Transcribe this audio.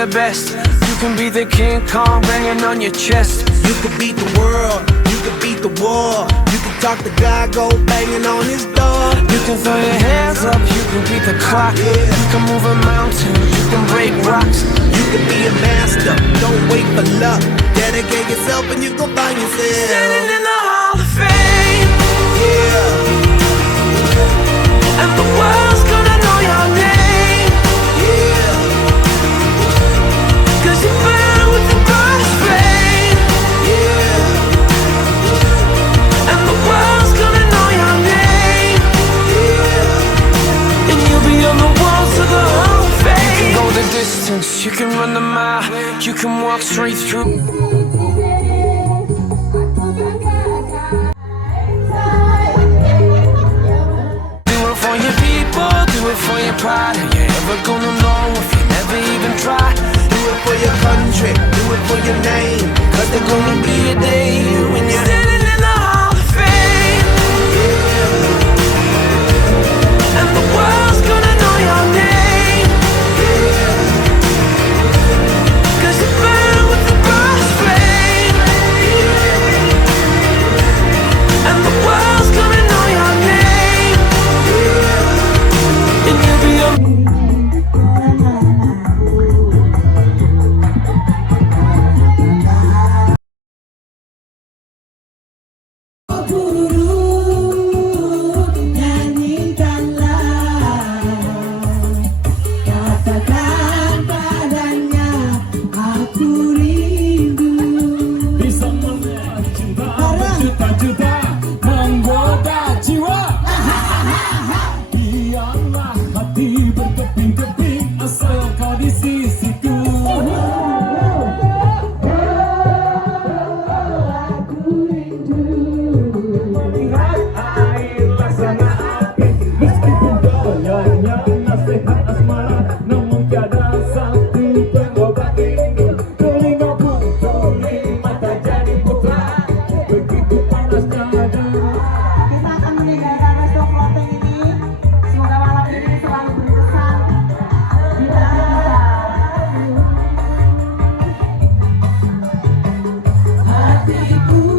the best. You can be the King Kong banging on your chest. You could beat the world, you could beat the war. You can talk to God, go banging on his door. You can throw your hands up, you can beat the clock. You can move a mountain, you can break rocks. You can be a master, don't wait for luck. Dedicate yourself and you gon' find yourself standing in the Hall of Fame. Yeah. And the world's gonna know your name. Yeah. Cause you burn with the brightest flame. Yeah. And the world's gonna know your name. Yeah. And you'll be on the walls of the Hall of Fame. You can go the distance, you can run the mile, you can walk straight through. For your pride, are you ever gonna know if you never even try? Do it for your country, do it for your name. Cause there's gonna be a day when you're standing in the Hall of Fame. Yeah. And the world's gonna know your name. Yeah. Cause you burn with the brightest flame. Yeah. And the world's gonna know your name. Yeah. And you'll be on. Hatiku